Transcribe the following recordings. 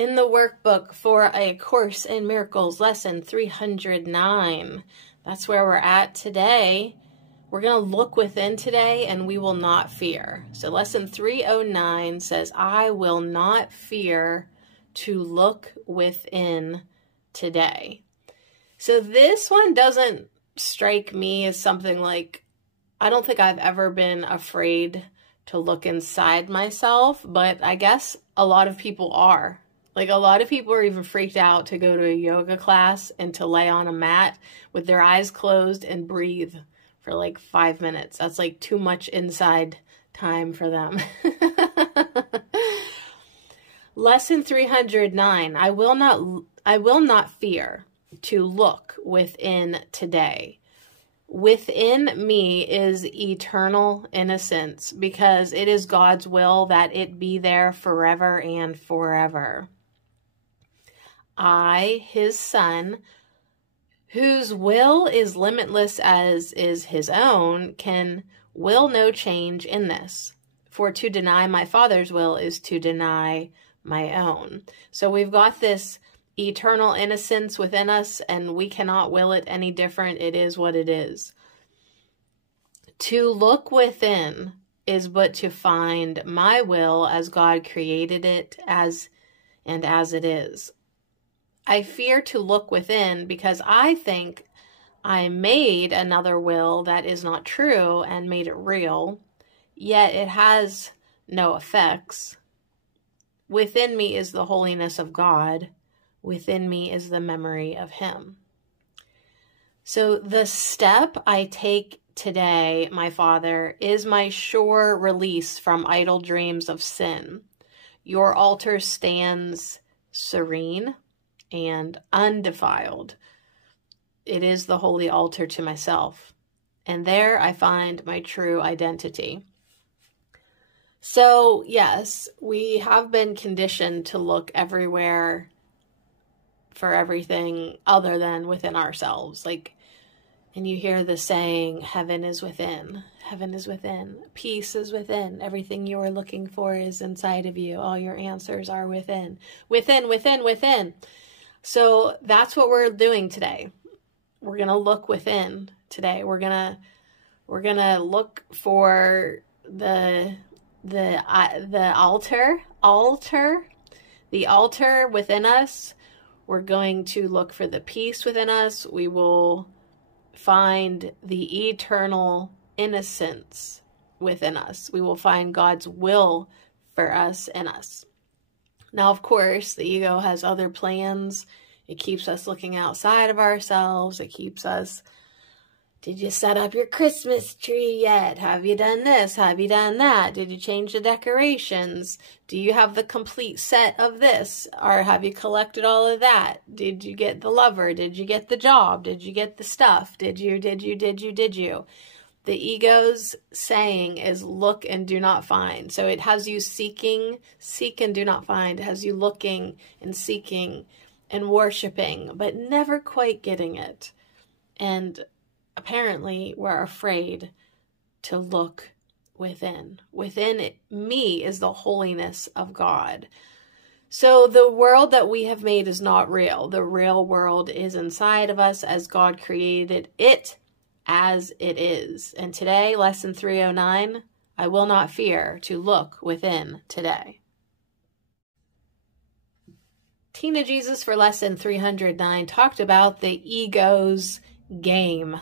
in the workbook for A Course in Miracles, lesson 309. That's where we're at today. We're going to look within today, and we will not fear. So lesson 309 says, I will not fear to look within today. So this one doesn't strike me as something like, I don't think I've ever been afraid to look inside myself, but I guess a lot of people are. Like, a lot of people are even freaked out to go to a yoga class and to lay on a mat with their eyes closed and breathe for like 5 minutes. That's like too much inside time for them. Lesson 309, I will not fear to look within today. Within me is eternal innocence, because it is God's will that it be there forever and forever. I, his son, whose will is limitless as is his own, can will no change in this. For to deny my Father's will is to deny my own. So we've got this eternal innocence within us, and we cannot will it any different. It is what it is. To look within is but to find my will as God created it, as it is. I fear to look within because I think I made another will that is not true and made it real, yet it has no effects. Within me is the holiness of God. Within me is the memory of him. So the step I take today, my Father, is my sure release from idle dreams of sin. Your altar stands serene and undefiled. It is the holy altar to myself, and there I find my true identity. So yes, we have been conditioned to look everywhere for everything other than within ourselves. Like, and you hear the saying, heaven is within, heaven is within, peace is within, everything you are looking for is inside of you, all your answers are within, within, within, within. So that's what we're doing today. We're going to look within today. We're going to look for the altar within us. We're going to look for the peace within us. We will find the eternal innocence within us. We will find God's will for us in us. Now, of course, the ego has other plans. It keeps us looking outside of ourselves. It keeps us, did you set up your Christmas tree yet? Have you done this? Have you done that? Did you change the decorations? Do you have the complete set of this? Or have you collected all of that? Did you get the lover? Did you get the job? Did you get the stuff? Did you? The ego's saying is look and do not find. So it has you seeking, seek and do not find. It has you looking and seeking and worshiping, but never quite getting it. And apparently we're afraid to look within. Within me is the holiness of God. So the world that we have made is not real. The real world is inside of us as God created it, as it is. And today, lesson 309, I will not fear to look within today. Tina Jesus for lesson 309 talked about the ego's game.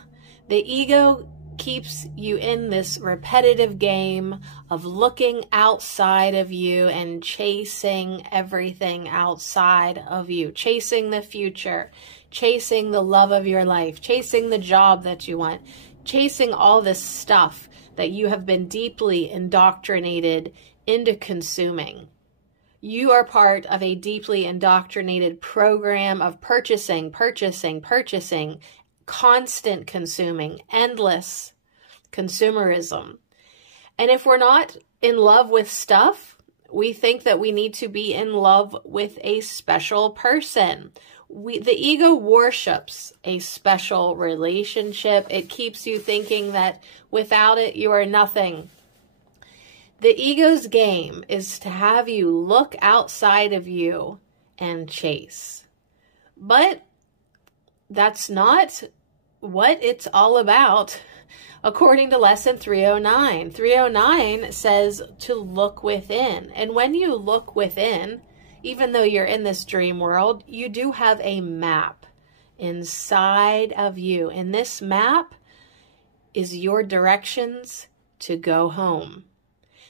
The ego keeps you in this repetitive game of looking outside of you and chasing everything outside of you, chasing the future, chasing the love of your life, chasing the job that you want, chasing all this stuff that you have been deeply indoctrinated into consuming. You are part of a deeply indoctrinated program of purchasing, constant consuming, endless consumerism. And if we're not in love with stuff, we think that we need to be in love with a special person. The ego worships a special relationship. It keeps you thinking that without it, you are nothing. The ego's game is to have you look outside of you and chase. But that's not what it's all about, according to lesson 309. 309 says to look within. And when you look within, even though you're in this dream world, you do have a map inside of you. And this map is your directions to go home.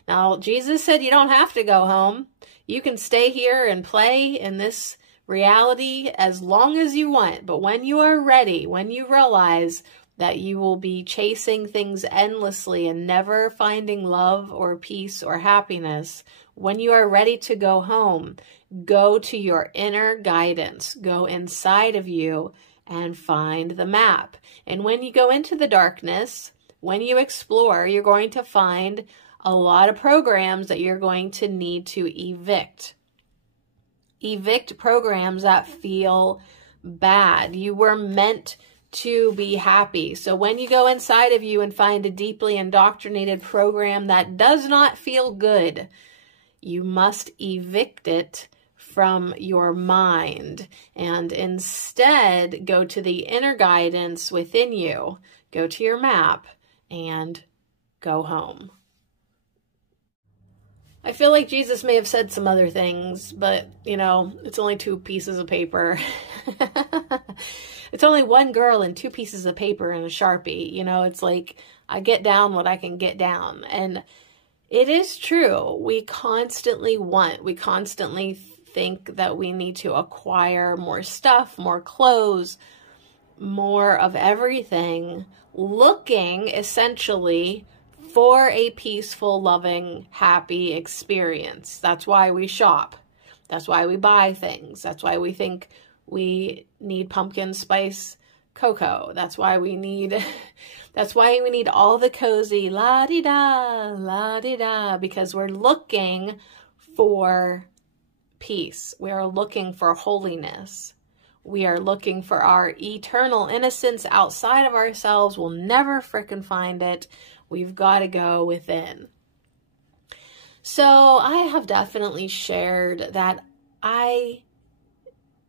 Now, Jesus said you don't have to go home. You can stay here and play in this reality as long as you want. But when you are ready, when you realize that you will be chasing things endlessly and never finding love or peace or happiness, when you are ready to go home, go to your inner guidance. Go inside of you and find the map. And when you go into the darkness, when you explore, you're going to find a lot of programs that you're going to need to evict. Evict programs that feel bad. You were meant to be happy. So when you go inside of you and find a deeply indoctrinated program that does not feel good, you must evict it from your mind and instead go to the inner guidance within you. Go to your map and go home. I feel like Jesus may have said some other things, but, it's only 2 pieces of paper. It's only one girl and 2 pieces of paper and a Sharpie. It's like, I get down what I can get down. And it is true. We constantly think that we need to acquire more stuff, more clothes, more of everything, looking essentially for a peaceful, loving, happy experience. That's why we shop. That's why we buy things. That's why we think we need pumpkin spice cocoa. That's why we need all the cozy la-di-da, la-di-da, because we're looking for peace. We are looking for holiness. We are looking for our eternal innocence outside of ourselves. We'll never frickin' find it. We've got to go within. So I have definitely shared that I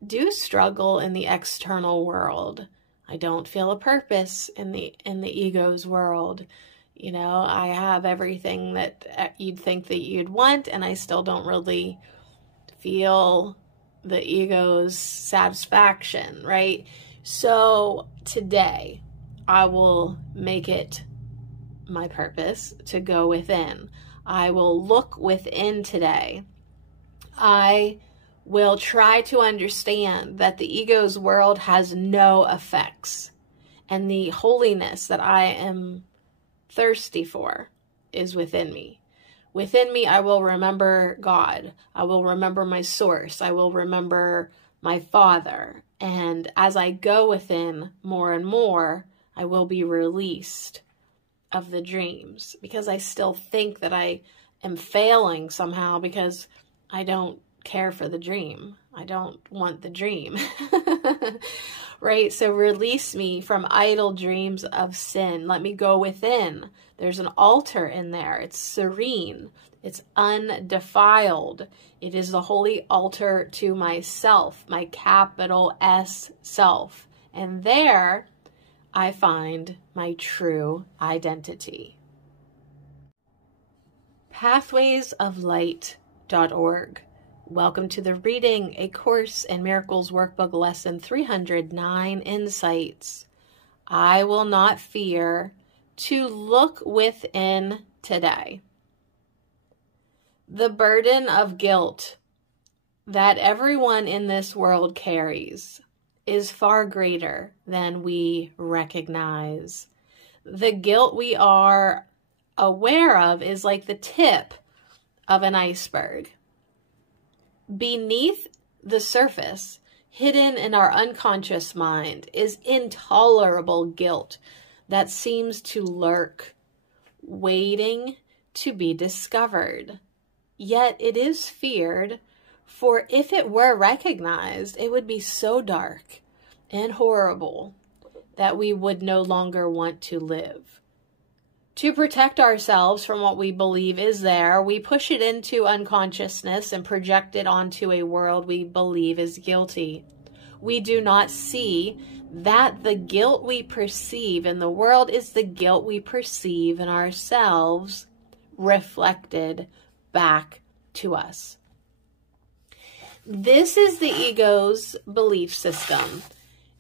do struggle in the external world. I don't feel a purpose in the ego's world. I have everything that you'd think that you'd want, and I still don't really feel the ego's satisfaction, right? So today I will make it my purpose to go within. I will look within today. I will try to understand that the ego's world has no effects, and the holiness that I am thirsty for is within me. Within me, I will remember God. I will remember my source. I will remember my Father. And as I go within more and more, I will be released of the dreams, because I still think that I am failing somehow because I don't care for the dream. I don't want the dream. Right? So release me from idle dreams of sin. Let me go within. There's an altar in there. It's serene. It's undefiled. It is the holy altar to myself, my capital S self. And there I find my true identity. Pathwaysoflight.org. Welcome to the reading, A Course in Miracles Workbook Lesson 309, Insights. I will not fear to look within today. The burden of guilt that everyone in this world carries is far greater than we recognize. The guilt we are aware of is like the tip of an iceberg. Beneath the surface, hidden in our unconscious mind, is intolerable guilt that seems to lurk, waiting to be discovered. Yet it is feared, for if it were recognized, it would be so dark and horrible that we would no longer want to live. To protect ourselves from what we believe is there, we push it into unconsciousness and project it onto a world we believe is guilty. We do not see that the guilt we perceive in the world is the guilt we perceive in ourselves, reflected back to us. This is the ego's belief system.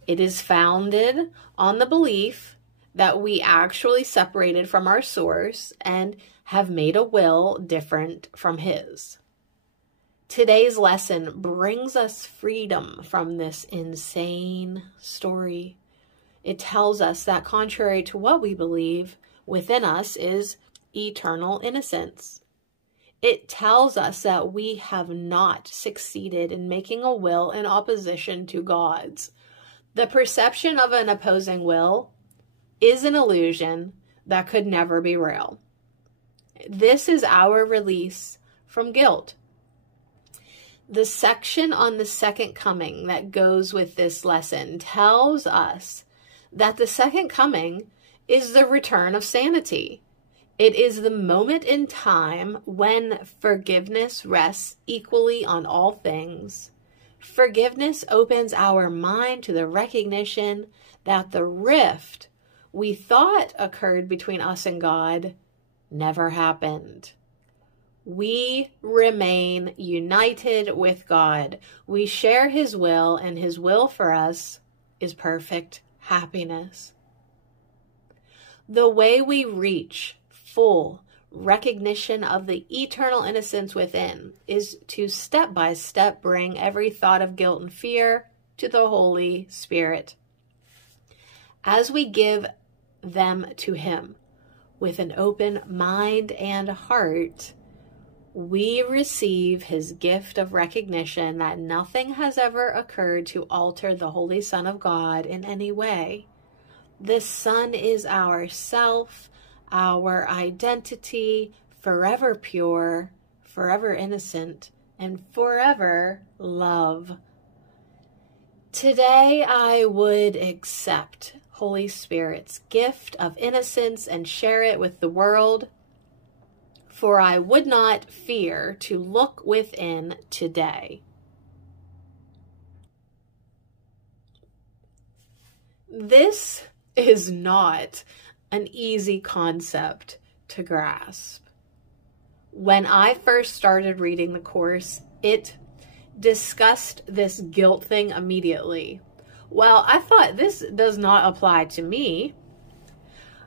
It is founded on the belief that we actually separated from our source and have made a will different from his. Today's lesson brings us freedom from this insane story. It tells us that contrary to what we believe, within us is eternal innocence. It tells us that we have not succeeded in making a will in opposition to God's. The perception of an opposing will is an illusion that could never be real. This is our release from guilt. The section on the second coming that goes with this lesson tells us that the second coming is the return of sanity. It is the moment in time when forgiveness rests equally on all things. Forgiveness opens our mind to the recognition that the rift we thought occurred between us and God never happened. We remain united with God. We share his will, and his will for us is perfect happiness. The way we reach full recognition of the eternal innocence within is to step by step bring every thought of guilt and fear to the Holy Spirit. As we give them to him with an open mind and heart, we receive his gift of recognition that nothing has ever occurred to alter the Holy Son of God in any way. The Son is our self, our identity, forever pure, forever innocent, and forever love. Today I would accept Holy Spirit's gift of innocence and share it with the world, for I would not fear to look within today. This is not an easy concept to grasp. When I first started reading the course, it discussed this guilt thing immediately. Well, I thought this does not apply to me.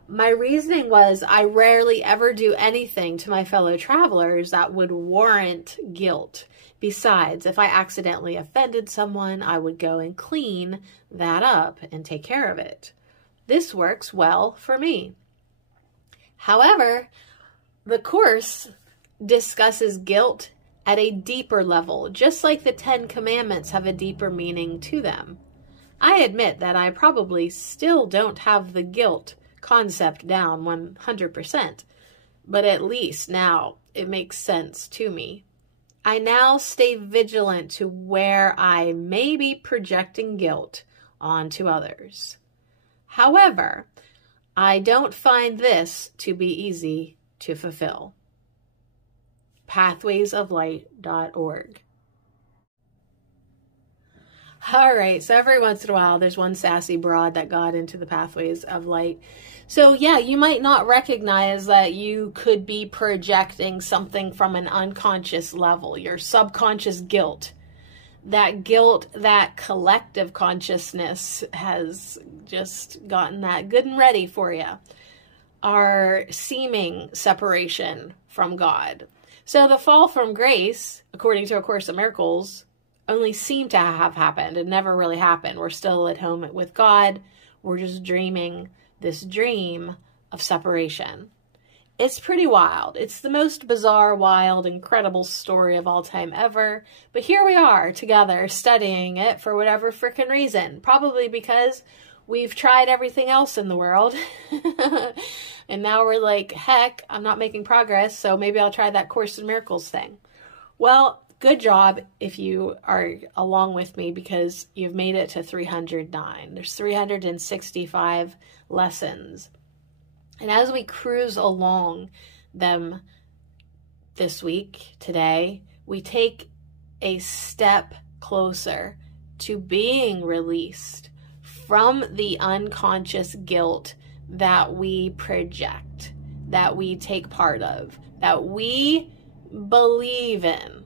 My reasoning was I rarely ever do anything to my fellow travelers that would warrant guilt. Besides, if I accidentally offended someone, I would go and clean that up and take care of it. This works well for me. However, the course discusses guilt at a deeper level, just like the 10 Commandments have a deeper meaning to them. I admit that I probably still don't have the guilt concept down 100%, but at least now it makes sense to me. I now stay vigilant to where I may be projecting guilt onto others. However, I don't find this to be easy to fulfill. pathwaysoflight.org. All right, so every once in a while, there's one sassy broad that got into the pathways of light. So yeah, you might not recognize that you could be projecting something from an unconscious level, your subconscious guilt. That guilt, that collective consciousness has just gotten that good and ready for you. Our seeming separation from God. So the fall from grace, according to A Course in Miracles, only seemed to have happened. It never really happened. We're still at home with God. We're just dreaming this dream of separation. It's pretty wild. It's the most bizarre, wild, incredible story of all time ever. But here we are together studying it for whatever frickin' reason. Probably because we've tried everything else in the world. And now we're like, heck, I'm not making progress, so maybe I'll try that Course in Miracles thing. Well, good job if you are along with me, because you've made it to 309. There's 365 lessons. And as we cruise along them this week, today, we take a step closer to being released from the unconscious guilt that we project, that we take part of, that we believe in.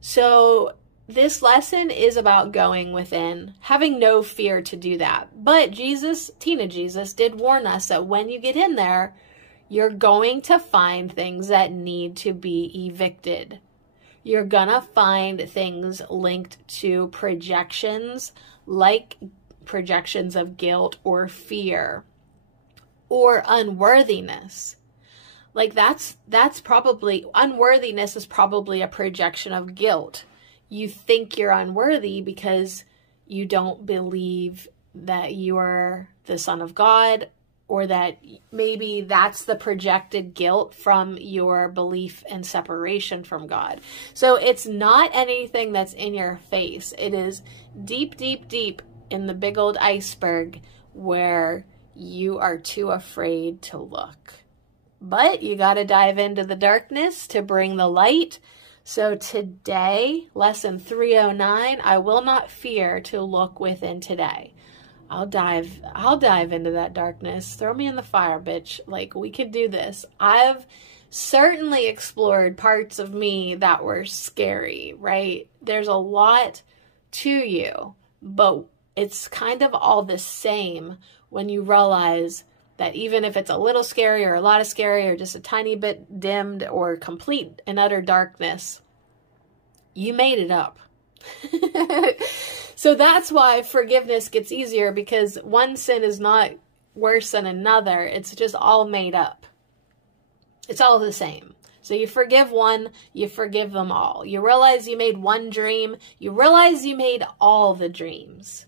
So this lesson is about going within, having no fear to do that. But Jesus did warn us that when you get in there, you're going to find things that need to be evicted. You're gonna find things linked to projections, like projections of guilt or fear or unworthiness. Like that's probably, unworthiness is probably a projection of guilt. You think you're unworthy because you don't believe that you are the Son of God, or that maybe that's the projected guilt from your belief in separation from God. So it's not anything that's in your face. It is deep, deep, deep in the big old iceberg where you are too afraid to look. But you got to dive into the darkness to bring the light. So today, lesson 309, I will not fear to look within today. I'll dive into that darkness. Throw me in the fire, bitch. Like, we could do this. I've certainly explored parts of me that were scary, right? There's a lot to you, but it's kind of all the same when you realize that even if it's a little scary or a lot of scary or just a tiny bit dimmed or complete and utter darkness, you made it up. So that's why forgiveness gets easier, because one sin is not worse than another. It's just all made up. It's all the same. So you forgive one, you forgive them all. You realize you made one dream, you realize you made all the dreams.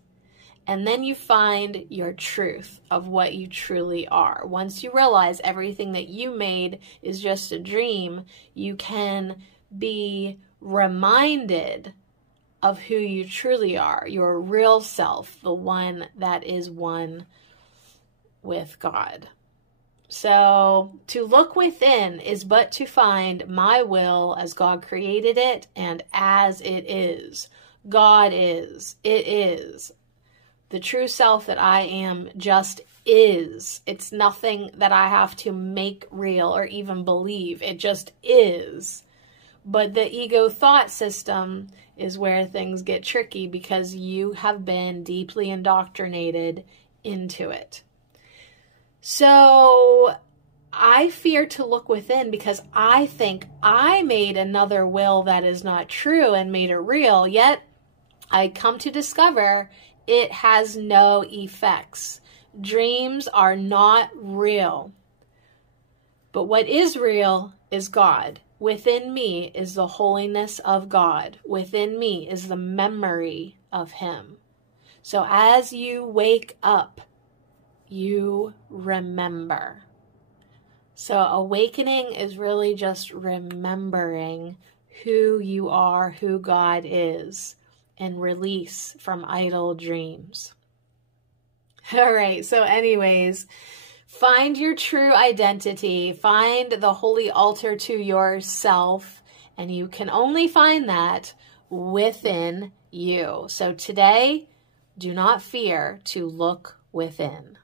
And then you find your truth of what you truly are. Once you realize everything that you made is just a dream, you can be reminded of who you truly are, your real self, the one that is one with God. So to look within is but to find my will as God created it and as it is. God is. It is. The true self that I am just is. It's nothing that I have to make real or even believe. It just is. But the ego thought system is where things get tricky, because you have been deeply indoctrinated into it. So I fear to look within because I think I made another will that is not true and made it real, yet I come to discover it has no effects. Dreams are not real. But what is real is God. Within me is the holiness of God. Within me is the memory of Him. So as you wake up, you remember. So awakening is really just remembering who you are, who God is, and release from idle dreams. All right, so anyways, find your true identity, find the holy altar to yourself, and you can only find that within you. So today, do not fear to look within.